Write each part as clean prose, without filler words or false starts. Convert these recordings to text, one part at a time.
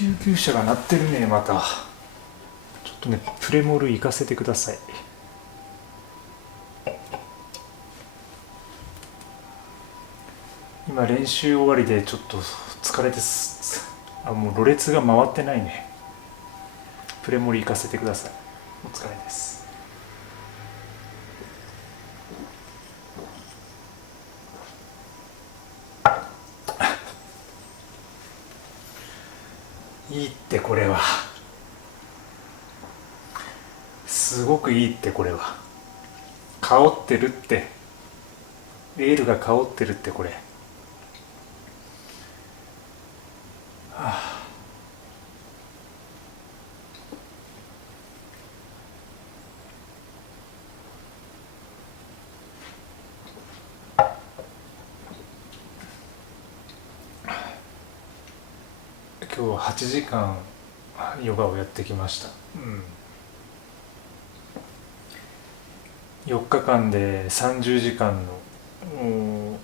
救急車が鳴ってるね。またちょっとね、プレモル行かせてください。今練習終わりでちょっと疲れてもうろれつが回ってないね。プレモル行かせてください。お疲れです。いいってこれは。すごくいいってこれは。香ってるって。エールが香ってるってこれ。今日は8時間ヨガをやってきました。4日間で30時間の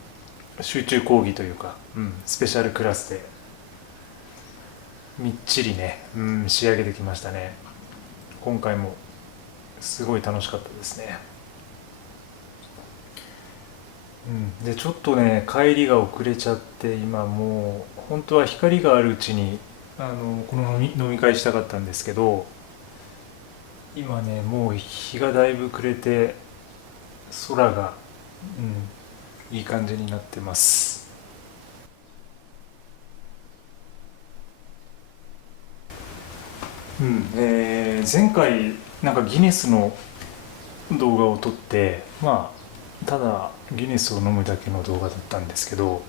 集中講義というか、スペシャルクラスでみっちりね、仕上げてきましたね。今回もすごい楽しかったですね。でちょっとね帰りが遅れちゃって、今もう本当は光があるうちにこの飲み会したかったんですけど、今ねもう日がだいぶ暮れて空が、いい感じになってます。前回なんかギネスの動画を撮って、ただギネスを飲むだけの動画だったんですけど、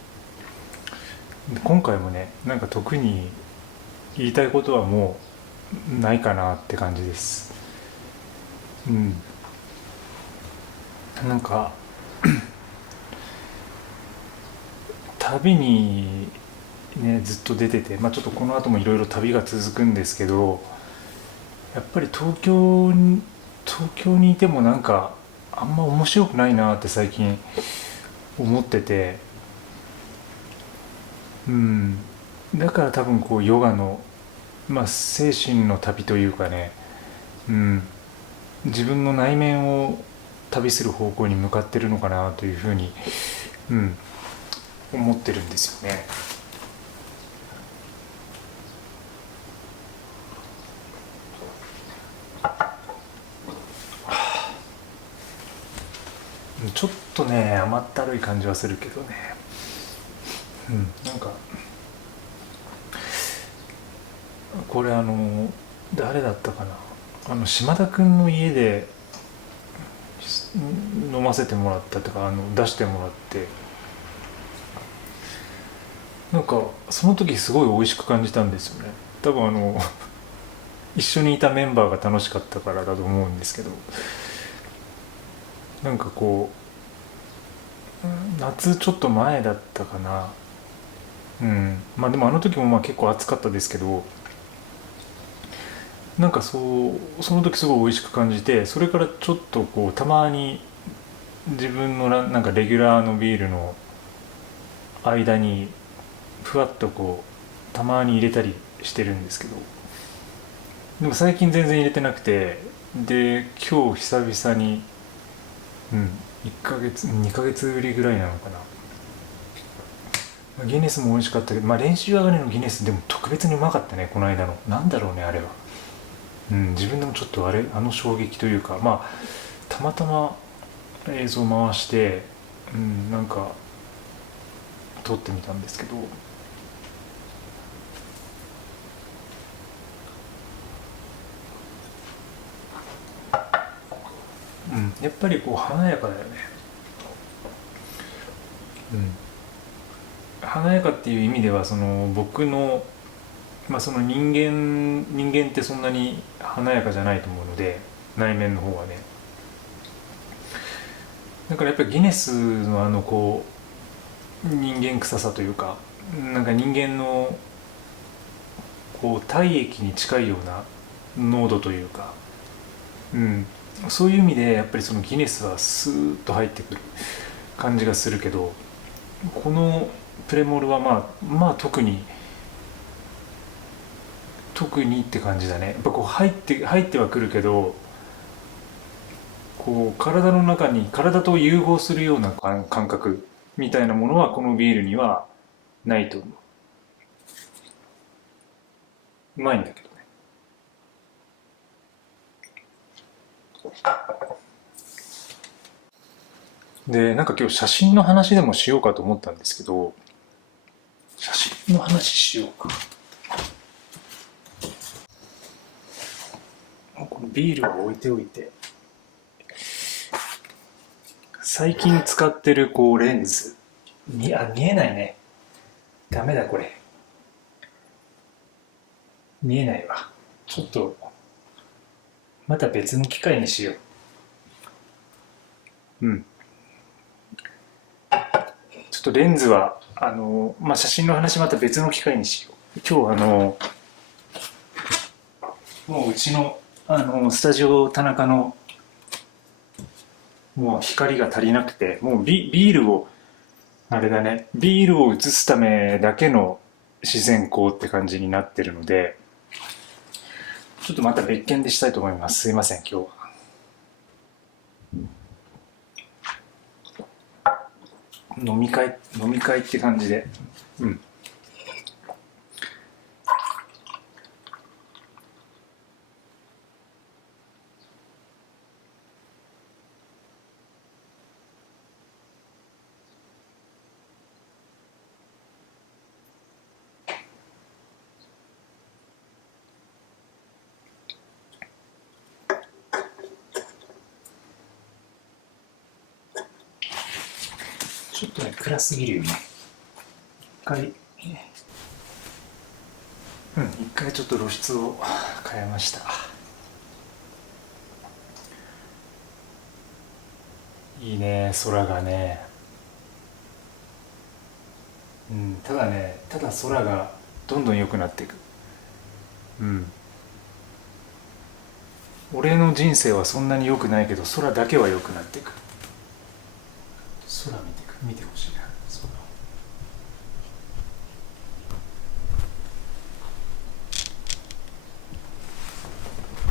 今回もねなんか特に言いたいことはもうないかなって感じです。なんか旅にねずっと出てて、ちょっとこの後もいろいろ旅が続くんですけど、やっぱり東京にいてもなんかあんま面白くないなって最近思ってて、だから多分こうヨガの、精神の旅というかね、うん、自分の内面を旅する方向に向かってるのかなというふうに、うん、思ってるんですよね。ちょっとね甘ったるい感じはするけどね、なんかこれ誰だったかな、島田くんの家で飲ませてもらったとか出してもらって、なんかその時すごい美味しく感じたんですよね。多分一緒にいたメンバーが楽しかったからだと思うんですけど、なんかこう夏ちょっと前だったかな。でもあの時も結構暑かったですけど、なんかその時すごい美味しく感じて、それからちょっとこうたまに自分のなんかレギュラーのビールの間にふわっとこうたまに入れたりしてるんですけど、でも最近全然入れてなくて、で今日久々に、1ヶ月2ヶ月ぶりぐらいなのかな。ギネスも美味しかったけど、練習上がりのギネスでも特別にうまかったね、この間の。なんだろうねあれは。自分でもちょっと衝撃というか、たまたま映像回して、なんか撮ってみたんですけど、やっぱりこう華やかだよね。華やかっていう意味では、その僕の、その人間ってそんなに華やかじゃないと思うので、内面の方はね。だからやっぱりギネスのこう人間臭さというか、なんか人間のこう体液に近いような濃度というか、そういう意味でやっぱりそのギネスはスーッと入ってくる感じがするけど、このプレモルは特に特にって感じだね。やっぱこう入ってはくるけど、こう体の中に体と融合するような感覚みたいなものはこのビールにはないと思う。うまいんだけどね。で、なんか今日写真の話でもしようかと思ったんですけど、写真の話しようか。このビールを置いておいて、最近使ってるこうレンズ見えないね。ダメだこれ。見えないわ。ちょっとまた別の機会にしよう。うん。ちょっとレンズは写真の話また別の機会にしよう。今日もううちのスタジオ田中のもう光が足りなくて、もうビールをあれだね、ビールを映すためだけの自然光って感じになってるので、ちょっとまた別件でしたいと思います。すいません、今日は。飲み会って感じで。うん。ちょっとね、暗すぎるよね。一回ちょっと露出を変えました。いいね、空がね。うん、ただ空がどんどん良くなっていく。うん。俺の人生はそんなに良くないけど、空だけは良くなっていく。空見てほしいな。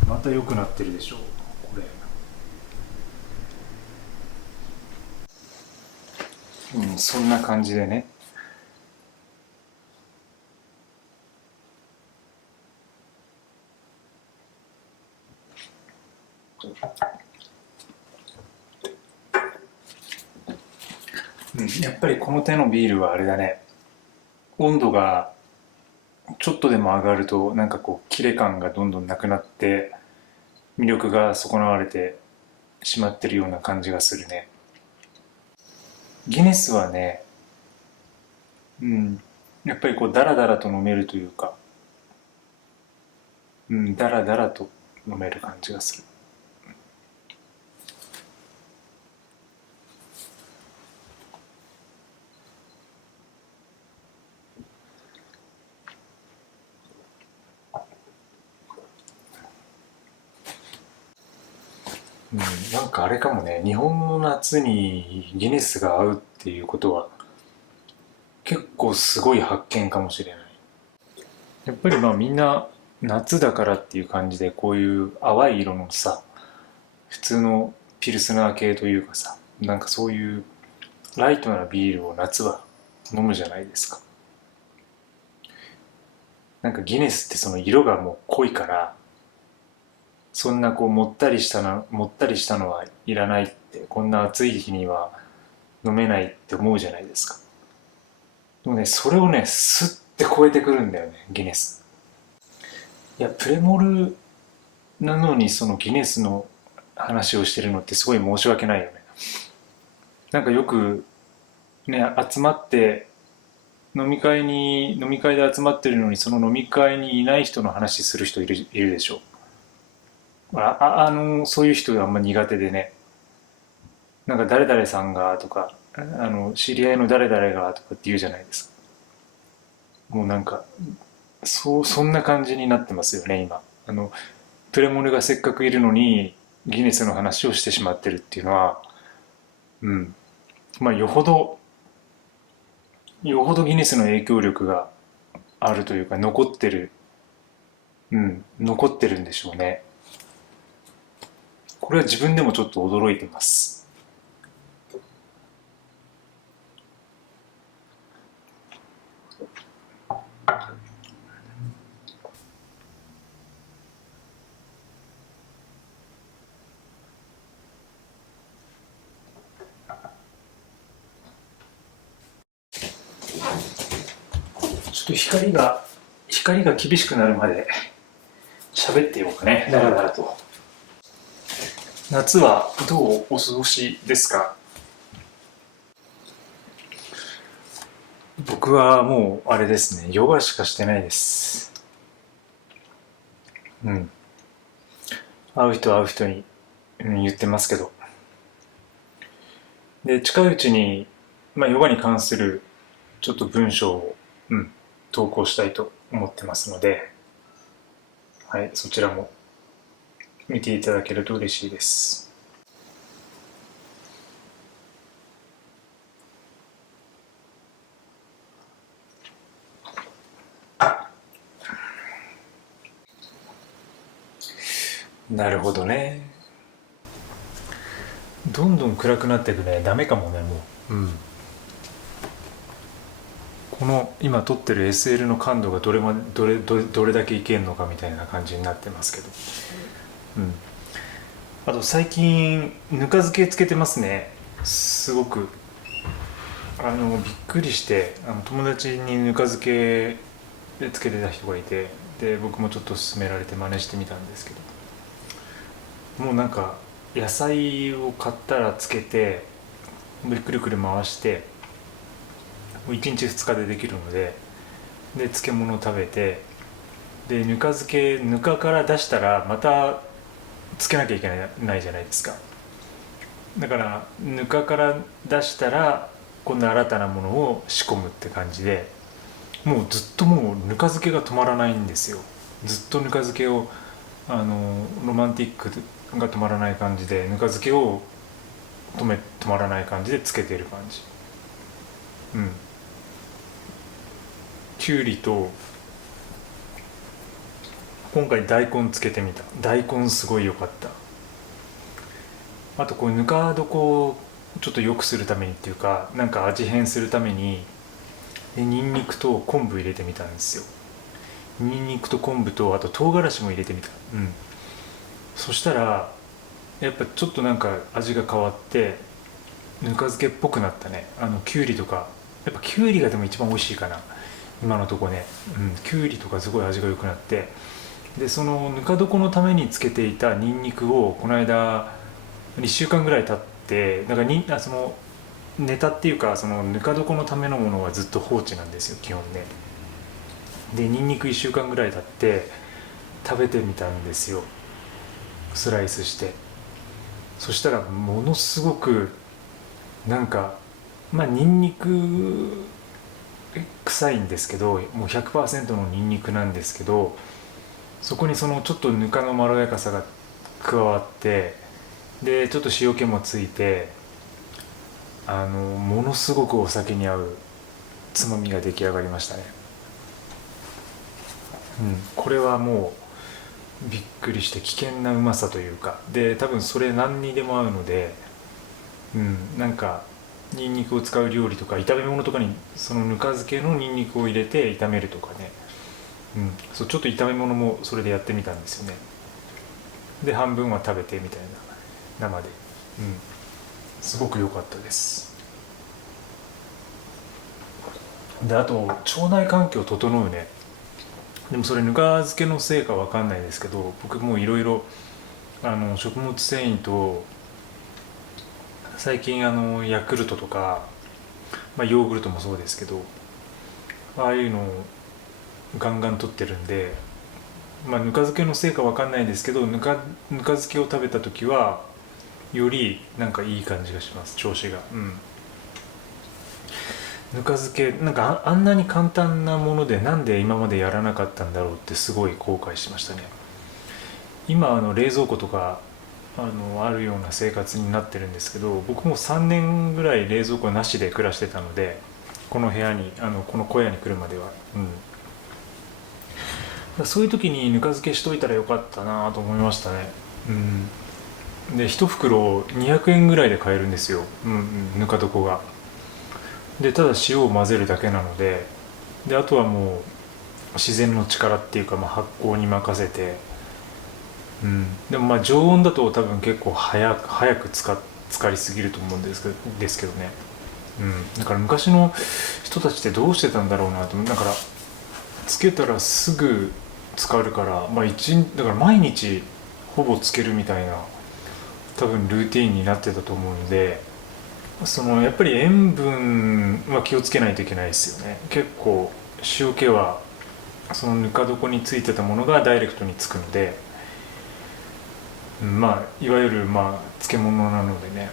空。また良くなってるでしょう、これ。うん、そんな感じでね。うん、やっぱりこの手のビールはあれだね。温度がちょっとでも上がると、なんかこう、切れ感がどんどんなくなって、魅力が損なわれてしまってるような感じがするね。ギネスはね、うん、やっぱりこう、ダラダラと飲めるというか、うん、ダラダラと飲める感じがする。うん、なんかあれかもね、日本の夏にギネスが合うっていうことは、結構すごい発見かもしれない。やっぱりまあみんな夏だからっていう感じで、こういう淡い色のさ、普通のピルスナー系というかさ、なんかそういうライトなビールを夏は飲むじゃないですか。なんかギネスってその色がもう濃いから、そんなこうもったりしたのはいらないって、こんな暑い日には飲めないって思うじゃないですか。でもね、それをね、スッて超えてくるんだよね、ギネス。いや、プレモルなのにそのギネスの話をしてるのってすごい申し訳ないよね。なんかよくね、集まって飲み会で集まってるのに、その飲み会にいない人の話する人いるでしょ。そういう人あんま苦手でね、なんか誰々さんがとか、知り合いの誰々がとかって言うじゃないですか。もうなんか、そんな感じになってますよね、今。プレモルがせっかくいるのに、ギネスの話をしてしまってるっていうのは、うん。まあ、よほどギネスの影響力があるというか、残ってる残ってるんでしょうね。これは自分でもちょっと驚いてます。ちょっと光が厳しくなるまで喋ってようかね、だらだらと。夏はどうお過ごしですか？僕はもうあれですね、ヨガしかしてないです。うん。会う人に、言ってますけど。で、近いうちに、ヨガに関するちょっと文章を、投稿したいと思ってますので、はい、そちらも見ていただけると嬉しいです。なるほどね。どんどん暗くなっていくね。ダメかもね、もう。この今撮ってる SL の感度がどれだけいけんのかみたいな感じになってますけど。あと最近ぬか漬けつけてますね。すごくびっくりして、友達にぬか漬けでつけてた人がいて、で僕もちょっと勧められて真似してみたんですけど、もうなんか野菜を買ったらつけてくるくる回して、もう1日2日でできるので、漬物を食べて、でぬかから出したらまたつけなきゃいけないじゃないですか。だからぬかから出したら今度新たなものを仕込むって感じで、もうずっともうぬか漬けが止まらないんですよ。ずっとぬか漬けをロマンティックが止まらない感じで、ぬか漬けを止まらない感じでつけてる感じ。きゅうりと、今回大根つけてみた。大根すごい良かった。あとこうぬか床をちょっと良くするためにっていうか、なんか味変するためにニンニクと昆布入れてみたんですよ。ニンニクと昆布と、あと唐辛子も入れてみた。そしたらやっぱちょっとなんか味が変わって、ぬか漬けっぽくなったね。きゅうりとか、やっぱきゅうりがでも一番美味しいかな、今のとこね。きゅうりとかすごい味が良くなって、でそのぬか床のためにつけていたニンニクをこの間1週間ぐらい経って、だからそのネタっていうか、そのぬか床のためのものはずっと放置なんですよ、基本ね。でニンニク1週間ぐらい経って食べてみたんですよ、スライスして。そしたらものすごくなんか、ニンニク臭いんですけど、もう100%のニンニクなんですけど、そこにそのちょっとぬかのまろやかさが加わって、でちょっと塩気もついて、ものすごくお酒に合うつまみが出来上がりましたね。これはもうびっくりして、危険なうまさというかで、多分それ何にでも合うので、なんかニンニクを使う料理とか炒め物とかにそのぬか漬けのニンニクを入れて炒めるとかね。そうちょっと炒め物もそれでやってみたんですよね。で半分は食べてみたいな、生で。すごく良かったです。であと腸内環境整うね。でもそれぬか漬けのせいかわかんないですけど、僕もいろいろ食物繊維と、最近ヤクルトとか、ヨーグルトもそうですけど、ああいうのをガンガン取ってるんで、ぬか漬けのせいかわかんないですけど、ぬか漬けを食べた時はよりなんかいい感じがします、調子が。ぬか漬けなんかあんなに簡単なものでなんで今までやらなかったんだろうってすごい後悔しましたね。今冷蔵庫とかあるような生活になってるんですけど、僕も3年ぐらい冷蔵庫なしで暮らしてたので、この部屋にこの小屋に来るまでは。そういう時にぬか漬けしといたらよかったなと思いましたね。で1袋200円ぐらいで買えるんですよ、ぬか床が。でただ塩を混ぜるだけなので、あとはもう自然の力っていうか、発酵に任せて、でも常温だと多分結構早く浸かりすぎると思うんですけどね。だから昔の人たちってどうしてたんだろうなと。だからつけたらすぐ浸かるから、だから毎日ほぼつけるみたいな多分ルーティーンになってたと思うんで、やっぱり塩分は気をつけないといけないですよね。結構塩気はそのぬか床についてたものがダイレクトにつくので、いわゆる漬物なのでね、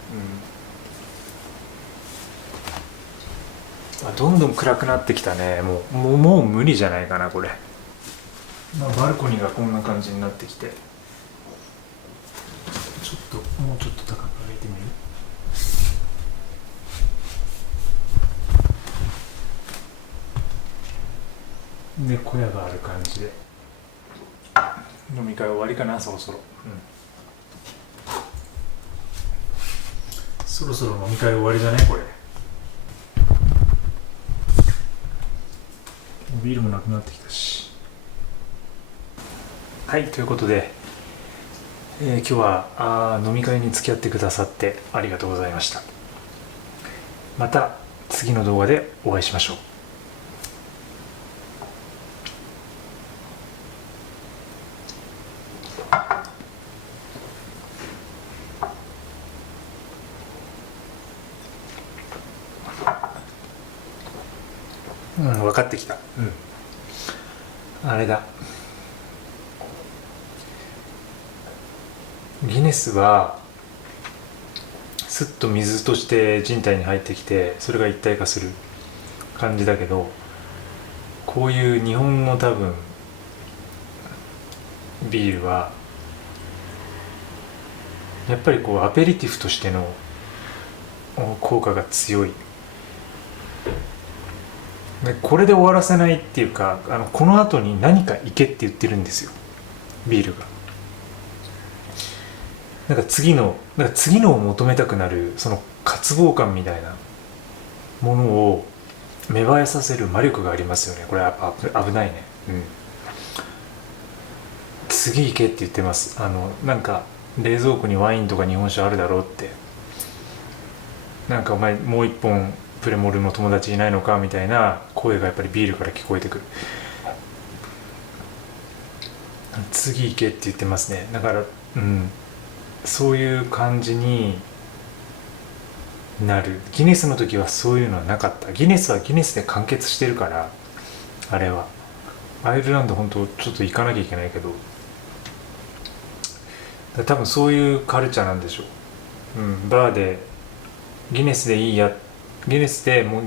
どんどん暗くなってきたね。もう無理じゃないかなこれ。バルコニーがこんな感じになってきて、もうちょっと高く上げてみる。で小屋がある感じで、飲み会終わりかな、そろそろ。そろそろ飲み会終わりだねこれ。ビールもなくなってきたし。はい、ということで、今日は飲み会に付き合ってくださってありがとうございました。また次の動画でお会いしましょう。分かってきた。あれだ、ギネスはスッと水として人体に入ってきて、それが一体化する感じだけど、こういう日本の多分ビールはやっぱりアペリティフとしての効果が強い。でこれで終わらせないっていうか、この後に何かいけって言ってるんですよ、ビールが。次のを求めたくなる、その渇望感みたいなものを芽生えさせる魔力がありますよね。これやっぱ危ないね。次行けって言ってます。冷蔵庫にワインとか日本酒あるだろうって、お前もう一本プレモルの友達いないのかみたいな声がやっぱりビールから聞こえてくる。次行けって言ってますね。だからそういう感じになる。ギネスの時はそういうのはなかった。ギネスはギネスで完結してるから。あれはアイルランド本当ちょっと行かなきゃいけないけど、多分そういうカルチャーなんでしょう。バーでギネスでいいや、ギネスで行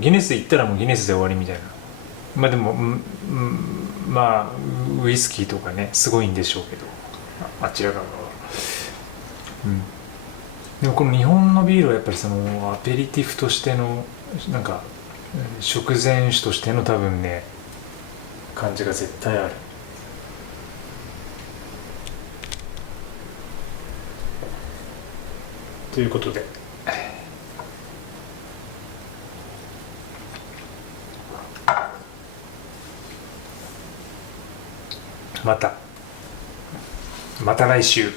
ったらもうギネスで終わりみたいな。でもウイスキーとかねすごいんでしょうけど、あちら側は。でもこの日本のビールはやっぱりそのアペリティフとしての食前酒としての多分ね感じが絶対ある。ということで、また来週。